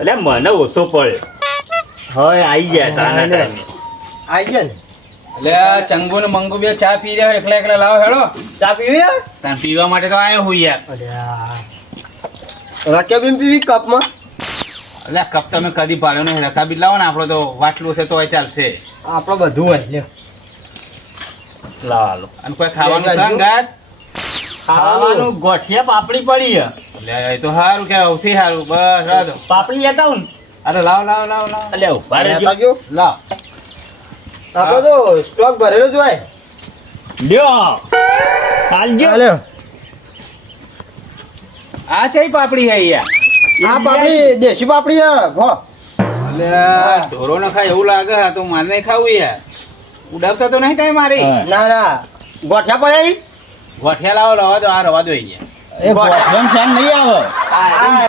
એટલે મને ઓછો પડે. હવે આવી ગયા ચાના ટાઈમે. આઈ ગયા ને એટલે આ ચંગુ ને મંગુ બે ચા પી રહ્યા એકલા એકલા લાવો હેડો. ચા પીવી તાન પીવા માટે તો આયો હું યાર. રકેબીન પીવી કપમાં એટલે કપ તમે કદી પાડ્યો નહીં રકાબી લાવો ને આપણો તો વાટલું છે તો ચાલશે. આપણો બધું હોય લ્યો લાલો અને કોઈ ખાવાનું સંગાત ખાવાનું ગોઠિયા પાપડી પડી છે. એટલે એ તો સારું કે સૌથી સારું બસ રાધો પાપડી લેતા આવું ને. અરે લાવ લાવ લાવ લાવ એટલે ઉભા રહેજો. લેતા લાવ આપણો તો સ્ટોક ભરેલો જ હોય લ્યો હાલજો. લ્યો આ ચઈ પાપડી હે યાર. આ પાપડી દેશી પાપડી હે ગો એટલે ઢોરો ન ખાય એવું લાગે હા તો મારે નહીં ખાવું યાર. ઉડાવતા તો નહીં તમે મારી. હા. ના ના ગોઠિયા પડ્યા ગોઠિયા લાવો લાવો તો આ રવા દો યાર. એ ગોઠિયાનો શાક નહીં આવે.